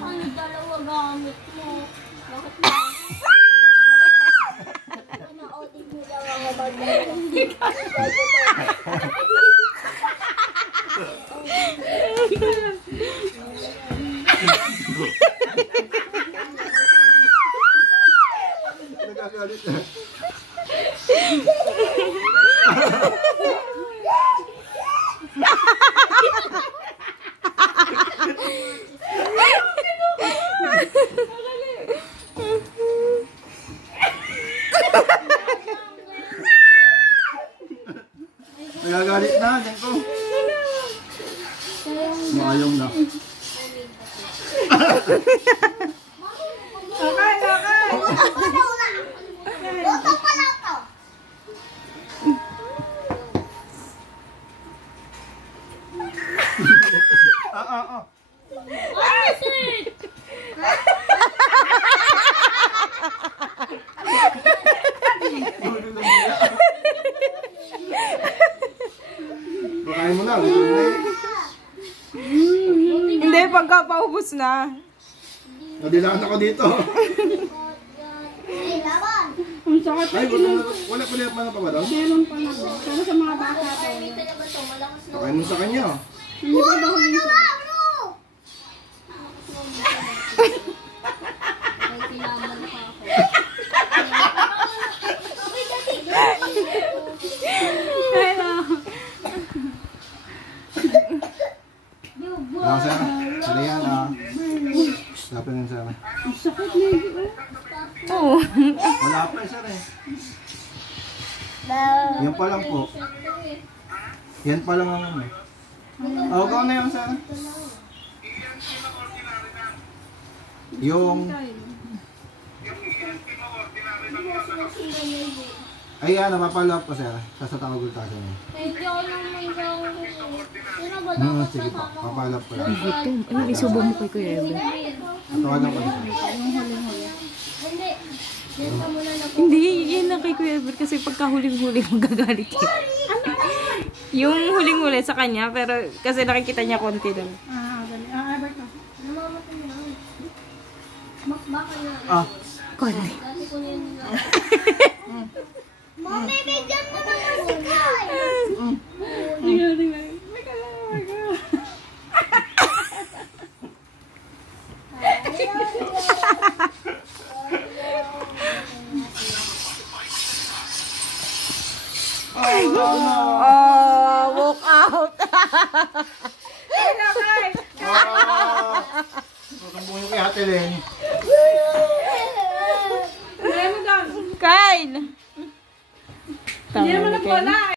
Ano dalawa gamit mo? Bakit mo? Pinaodin mo lang ang Nagagalit na. Nagagalit na, dyan ko. Mayong na. Okay, okay. Boto pala to. Ay, sit! Pakain mo na. Hindi, pagka paubos na. Nadilaan ako dito. Ay, laban. Ang sakit Ay, wala pa ba daw? meron pa na. Pero sa mga bata to. Gamitin naman to, malakas na. Pakain mo sa kanya. Hindi pa daw huling sa... May tinaman pa ako. Hello. Lang sir. Sali yan Lapin yan sir. Ang sakit na yun. Oo. Wala pa sir eh. Yan pa lang po. Yan pa lang ang ano. Gawa na yan sir. Yung... Ay, napapalap ko sir. Sa tawag tayo niya. Hindi ako naman daw. Sino ba daw Sige po, papalap ko lang. Ano, isubo mo kay Kuya Ever? Tawagan ko lang. Hindi. Yan ka muna na po. Hindi, yan na kay Kuya Ever kasi pagka huling-huli magagalit yun. Yung huling-huli sa kanya, pero kasi nakikita niya konti lang. Ever ka. Namamatay na lang. Baka na. Konti. Dati ko na yun. Mami, bigyan mo naman si Kai. Tingnan. Walk out. Tutumbuhin ko kay Ate Len. Kain! Hindi naman na pala.